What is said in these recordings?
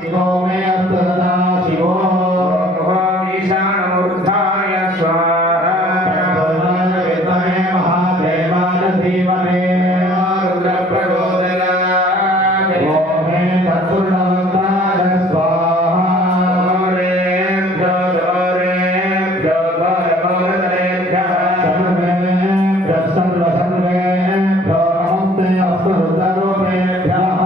शिवो मे अस्तु सदा शिवो ईशानमूर्धाय स्वाहा विद्महे महादेवाय धीमहि रुद्रप्रचोदयात् ओम हे तत्पुरुषाय स्वाहा रेभ्यो सर्वेभ्यो नमस्ते अस्तु रुद्ररूपेभ्यः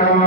सर्वं